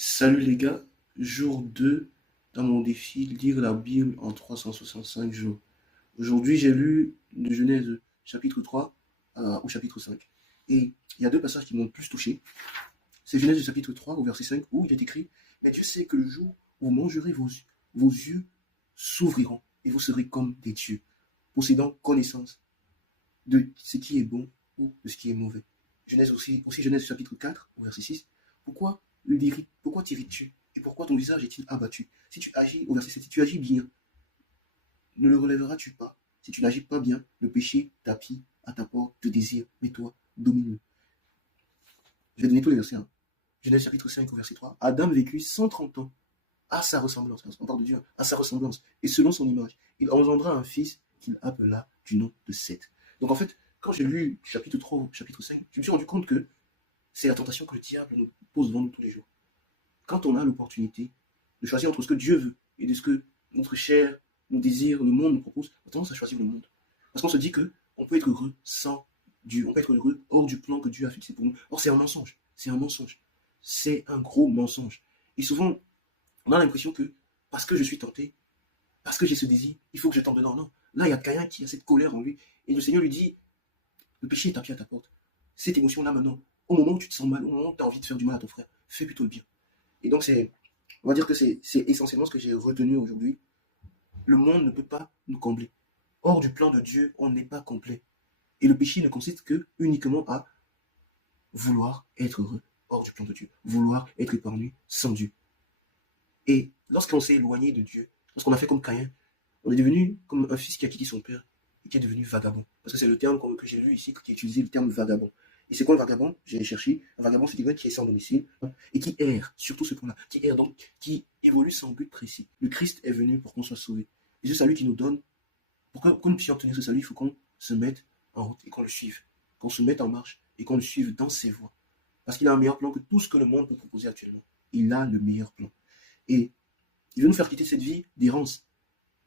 Salut les gars, jour 2 dans mon défi lire la Bible en 365 jours. Aujourd'hui, j'ai lu de Genèse chapitre 3 au chapitre 5. Et il y a deux passages qui m'ont le plus touché. C'est Genèse chapitre 3 au verset 5 où il est écrit: Mais Dieu sait que le jour où vous mangerez, vos yeux s'ouvriront et vous serez comme des dieux, possédant connaissance de ce qui est bon ou de ce qui est mauvais. Genèse aussi Genèse chapitre 4 au verset 6. Pourquoi t'irrites-tu et pourquoi ton visage est-il abattu? Si tu agis, au verset 7, si tu agis bien, ne le relèveras-tu pas? Si tu n'agis pas bien, le péché tapit à ta porte, te désire, mais toi, domine-le. Je vais donner tous les versets. Genèse chapitre 5 au verset 3. Adam vécut 130 ans à sa ressemblance, parce qu'on parle de Dieu, à sa ressemblance, et selon son image. Il engendra un fils qu'il appela du nom de Seth. Donc en fait, quand j'ai lu chapitre 3 au chapitre 5, je me suis rendu compte que c'est la tentation que le diable nous pose devant nous tous les jours. Quand on a l'opportunité de choisir entre ce que Dieu veut et de ce que notre chair, nos désirs, le monde nous propose, on a tendance à choisir le monde. Parce qu'on se dit que on peut être heureux sans Dieu, on peut être heureux hors du plan que Dieu a fixé pour nous. Or, c'est un mensonge. C'est un mensonge. C'est un gros mensonge. Et souvent, on a l'impression que parce que je suis tenté, parce que j'ai ce désir, il faut que je tente dedans. Non. Là, il y a quelqu'un qui a cette colère en lui. Et le Seigneur lui dit: le péché est tapis à ta porte. Cette émotion-là, maintenant, au moment où tu te sens mal, au moment où tu as envie de faire du mal à ton frère, fais plutôt le bien. Et donc, on va dire que c'est essentiellement ce que j'ai retenu aujourd'hui. Le monde ne peut pas nous combler. Hors du plan de Dieu, on n'est pas complet. Et le péché ne consiste que uniquement à vouloir être heureux hors du plan de Dieu, vouloir être épanoui sans Dieu. Et lorsqu'on s'est éloigné de Dieu, lorsqu'on a fait comme Caïn, on est devenu comme un fils qui a quitté son père et qui est devenu vagabond. Parce que c'est le terme que j'ai lu ici qui utilisait le terme vagabond. Et c'est quoi le vagabond? J'ai cherché. Un vagabond, c'est quelqu'un qui est sans domicile et qui erre, surtout ce point-là, qui erre donc, qui évolue sans but précis. Le Christ est venu pour qu'on soit sauvé. Et ce salut qu'il nous donne, pour que nous puissions obtenir ce salut, il faut qu'on se mette en route et qu'on le suive, qu'on se mette en marche et qu'on le suive dans ses voies. Parce qu'il a un meilleur plan que tout ce que le monde peut proposer actuellement. Il a le meilleur plan. Et il veut nous faire quitter cette vie d'errance,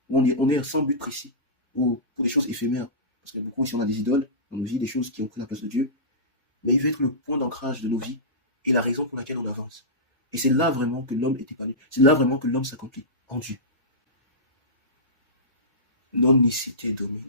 où on est sans but précis, pour des choses éphémères. Parce que beaucoup ici, on a des idoles dans nos vies, des choses qui ont pris la place de Dieu. Mais il veut être le point d'ancrage de nos vies et la raison pour laquelle on avance. Et c'est là vraiment que l'homme est épanoui. C'est là vraiment que l'homme s'accomplit en Dieu. Non-nicité domine.